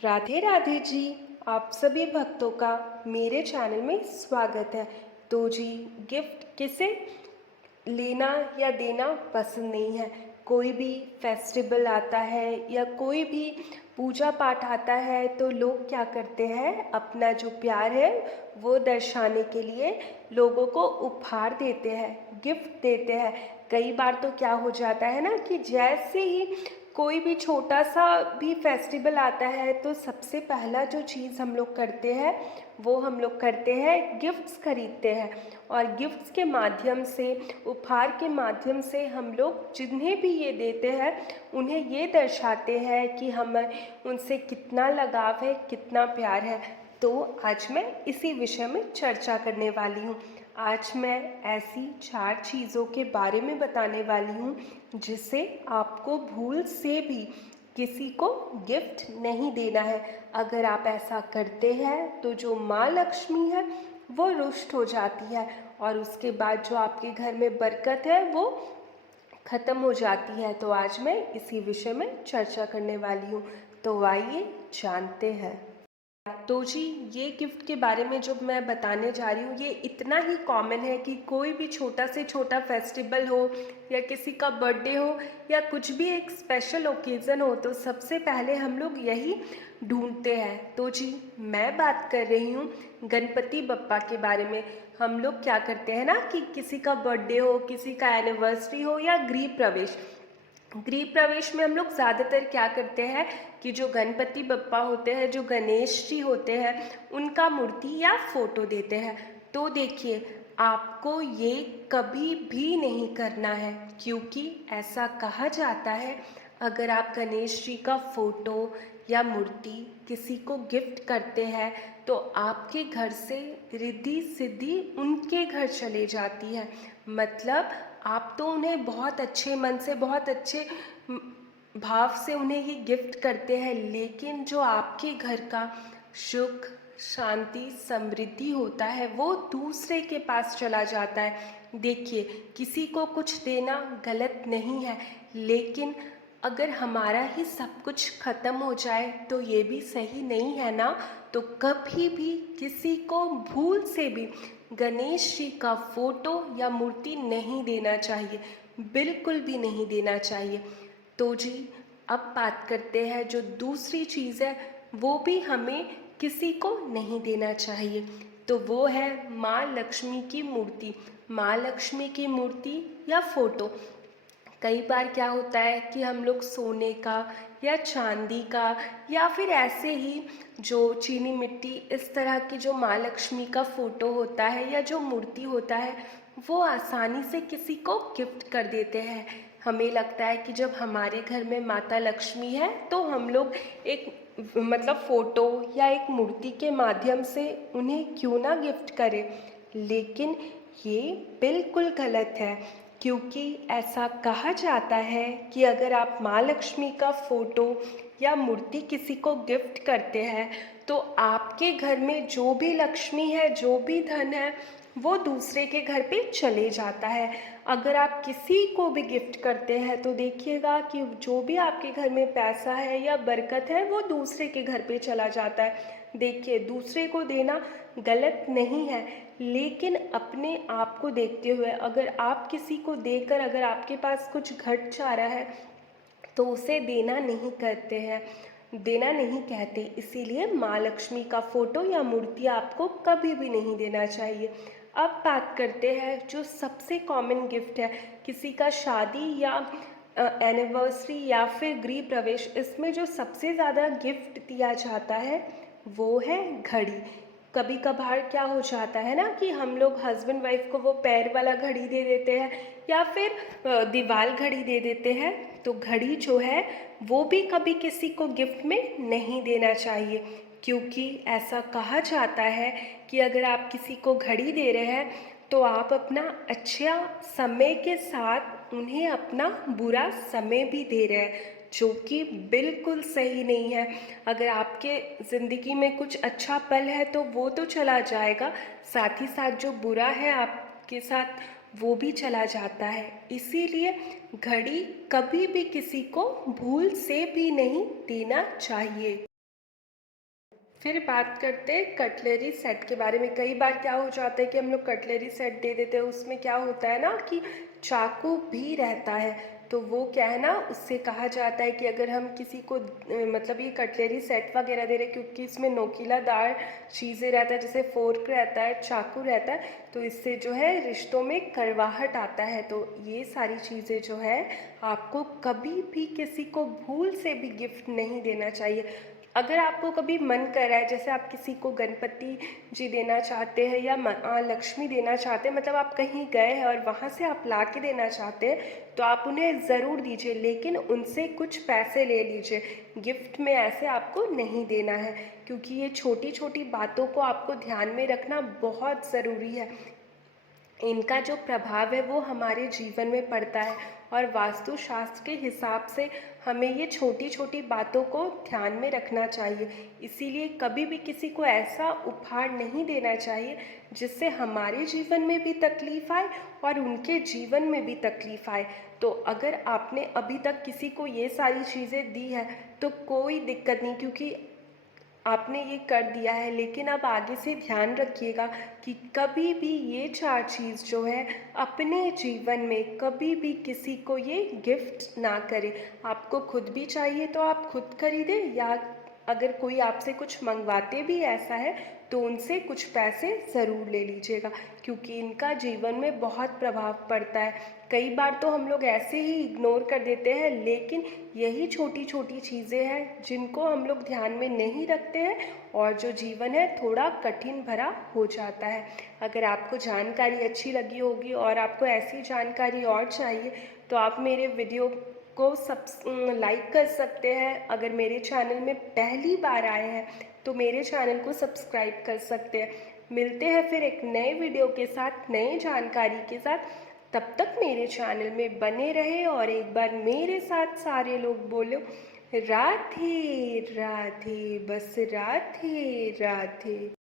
राधे राधे जी। आप सभी भक्तों का मेरे चैनल में स्वागत है। तो जी, गिफ्ट किसे लेना या देना पसंद नहीं है। कोई भी फेस्टिवल आता है या कोई भी पूजा पाठ आता है तो लोग क्या करते हैं, अपना जो प्यार है वो दर्शाने के लिए लोगों को उपहार देते हैं, गिफ्ट देते हैं। कई बार तो क्या हो जाता है ना कि जैसे ही कोई भी छोटा सा भी फेस्टिवल आता है तो सबसे पहला जो चीज़ हम लोग करते हैं वो हम लोग करते हैं, गिफ्ट्स खरीदते हैं। और गिफ्ट्स के माध्यम से, उपहार के माध्यम से हम लोग जिन्हें भी ये देते हैं उन्हें ये दर्शाते हैं कि हमें उनसे कितना लगाव है, कितना प्यार है। तो आज मैं इसी विषय में चर्चा करने वाली हूँ। आज मैं ऐसी 4 चीज़ों के बारे में बताने वाली हूँ जिससे आपको भूल से भी किसी को गिफ्ट नहीं देना है। अगर आप ऐसा करते हैं तो जो माँ लक्ष्मी है वो रुष्ट हो जाती है और उसके बाद जो आपके घर में बरकत है वो ख़त्म हो जाती है। तो आज मैं इसी विषय में चर्चा करने वाली हूँ। तो आइए जानते हैं। तो जी, ये गिफ्ट के बारे में जो मैं बताने जा रही हूँ ये इतना ही कॉमन है कि कोई भी छोटा से छोटा फेस्टिवल हो या किसी का बर्थडे हो या कुछ भी एक स्पेशल ओकेज़न हो तो सबसे पहले हम लोग यही ढूंढते हैं। तो जी, मैं बात कर रही हूँ गणपति बप्पा के बारे में। हम लोग क्या करते हैं ना कि किसी का बर्थडे हो, किसी का एनिवर्सरी हो या गृह प्रवेश, गृह प्रवेश में हम लोग ज़्यादातर क्या करते हैं कि जो गणपति बप्पा होते हैं, जो गणेश जी होते हैं, उनका मूर्ति या फोटो देते हैं। तो देखिए, आपको ये कभी भी नहीं करना है, क्योंकि ऐसा कहा जाता है अगर आप गणेश जी का फोटो या मूर्ति किसी को गिफ्ट करते हैं तो आपके घर से रिद्धि सिद्धि उनके घर चले जाती है। मतलब आप तो उन्हें बहुत अच्छे मन से, बहुत अच्छे भाव से उन्हें ये गिफ्ट करते हैं, लेकिन जो आपके घर का सुख, शांति, समृद्धि होता है वो दूसरे के पास चला जाता है। देखिए, किसी को कुछ देना गलत नहीं है, लेकिन अगर हमारा ही सब कुछ ख़त्म हो जाए तो ये भी सही नहीं है ना। तो कभी भी किसी को भूल से भी गणेश जी का फोटो या मूर्ति नहीं देना चाहिए, बिल्कुल भी नहीं देना चाहिए। तो जी, अब बात करते हैं जो दूसरी चीज़ है वो भी हमें किसी को नहीं देना चाहिए। तो वो है माँ लक्ष्मी की मूर्ति, माँ लक्ष्मी की मूर्ति या फोटो। कई बार क्या होता है कि हम लोग सोने का या चांदी का या फिर ऐसे ही जो चीनी मिट्टी, इस तरह की जो माँ लक्ष्मी का फ़ोटो होता है या जो मूर्ति होता है वो आसानी से किसी को गिफ्ट कर देते हैं। हमें लगता है कि जब हमारे घर में माता लक्ष्मी है तो हम लोग एक मतलब फ़ोटो या एक मूर्ति के माध्यम से उन्हें क्यों ना गिफ्ट करें, लेकिन ये बिल्कुल गलत है। क्योंकि ऐसा कहा जाता है कि अगर आप माँ लक्ष्मी का फोटो या मूर्ति किसी को गिफ्ट करते हैं तो आपके घर में जो भी लक्ष्मी है, जो भी धन है, वो दूसरे के घर पे चले जाता है। अगर आप किसी को भी गिफ्ट करते हैं तो देखिएगा कि जो भी आपके घर में पैसा है या बरकत है वो दूसरे के घर पे चला जाता है। देखिए, दूसरे को देना गलत नहीं है, लेकिन अपने आप को देखते हुए अगर आप किसी को देकर अगर आपके पास कुछ घट जा रहा है तो उसे देना नहीं करते हैं, देना नहीं कहते। इसीलिए माँ लक्ष्मी का फोटो या मूर्ति आपको कभी भी नहीं देना चाहिए। अब बात करते हैं जो सबसे कॉमन गिफ्ट है किसी का शादी या एनिवर्सरी या फिर गृह प्रवेश, इसमें जो सबसे ज़्यादा गिफ्ट दिया जाता है वो है घड़ी। कभी कभार क्या हो जाता है ना कि हम लोग हस्बैंड वाइफ को वो पैर वाला घड़ी दे देते हैं या फिर दीवार घड़ी दे देते हैं। तो घड़ी जो है वो भी कभी किसी को गिफ्ट में नहीं देना चाहिए, क्योंकि ऐसा कहा जाता है कि अगर आप किसी को घड़ी दे रहे हैं तो आप अपना अच्छा समय के साथ उन्हें अपना बुरा समय भी दे रहे हैं, जो कि बिल्कुल सही नहीं है। अगर आपके ज़िंदगी में कुछ अच्छा पल है तो वो तो चला जाएगा, साथ ही साथ जो बुरा है आपके साथ वो भी चला जाता है। इसीलिए घड़ी कभी भी किसी को भूल से भी नहीं देना चाहिए। फिर बात करते हैं कटलरी सेट के बारे में। कई बार क्या हो जाता है कि हम लोग कटलरी सेट दे देते हैं, उसमें क्या होता है ना कि चाकू भी रहता है। तो वो क्या है ना, उससे कहा जाता है कि अगर हम किसी को मतलब ये कटलरी सेट वगैरह दे रहे हैं, क्योंकि इसमें नोकीलादार चीज़ें रहता है, जैसे फोर्क रहता है, चाकू रहता है, तो इससे जो है रिश्तों में कड़वाहट आता है। तो ये सारी चीज़ें जो है आपको कभी भी किसी को भूल से भी गिफ्ट नहीं देना चाहिए। अगर आपको कभी मन कर रहा है, जैसे आप किसी को गणपति जी देना चाहते हैं या माँ लक्ष्मी देना चाहते हैं, मतलब आप कहीं गए हैं और वहाँ से आप ला के देना चाहते हैं, तो आप उन्हें ज़रूर दीजिए, लेकिन उनसे कुछ पैसे ले लीजिए। गिफ्ट में ऐसे आपको नहीं देना है, क्योंकि ये छोटी छोटी बातों को आपको ध्यान में रखना बहुत ज़रूरी है। इनका जो प्रभाव है वो हमारे जीवन में पड़ता है, और वास्तुशास्त्र के हिसाब से हमें ये छोटी छोटी बातों को ध्यान में रखना चाहिए। इसीलिए कभी भी किसी को ऐसा उपहार नहीं देना चाहिए जिससे हमारे जीवन में भी तकलीफ़ आए और उनके जीवन में भी तकलीफ़ आए। तो अगर आपने अभी तक किसी को ये सारी चीज़ें दी है तो कोई दिक्कत नहीं, क्योंकि आपने ये कर दिया है। लेकिन अब आगे से ध्यान रखिएगा कि कभी भी ये 4 चीज़ जो है अपने जीवन में कभी भी किसी को ये गिफ्ट ना करें। आपको खुद भी चाहिए तो आप खुद खरीदें, या अगर कोई आपसे कुछ मंगवाते भी ऐसा है तो उनसे कुछ पैसे ज़रूर ले लीजिएगा, क्योंकि इनका जीवन में बहुत प्रभाव पड़ता है। कई बार तो हम लोग ऐसे ही इग्नोर कर देते हैं, लेकिन यही छोटी छोटी चीज़ें हैं जिनको हम लोग ध्यान में नहीं रखते हैं, और जो जीवन है थोड़ा कठिन भरा हो जाता है। अगर आपको जानकारी अच्छी लगी होगी और आपको ऐसी जानकारी और चाहिए, तो आप मेरे वीडियो को लाइक कर सकते हैं। अगर मेरे चैनल में पहली बार आए हैं तो मेरे चैनल को सब्सक्राइब कर सकते हैं। मिलते हैं फिर एक नए वीडियो के साथ, नई जानकारी के साथ। तब तक मेरे चैनल में बने रहे, और एक बार मेरे साथ सारे लोग बोलो, राधे राधे, बस राधे राधे।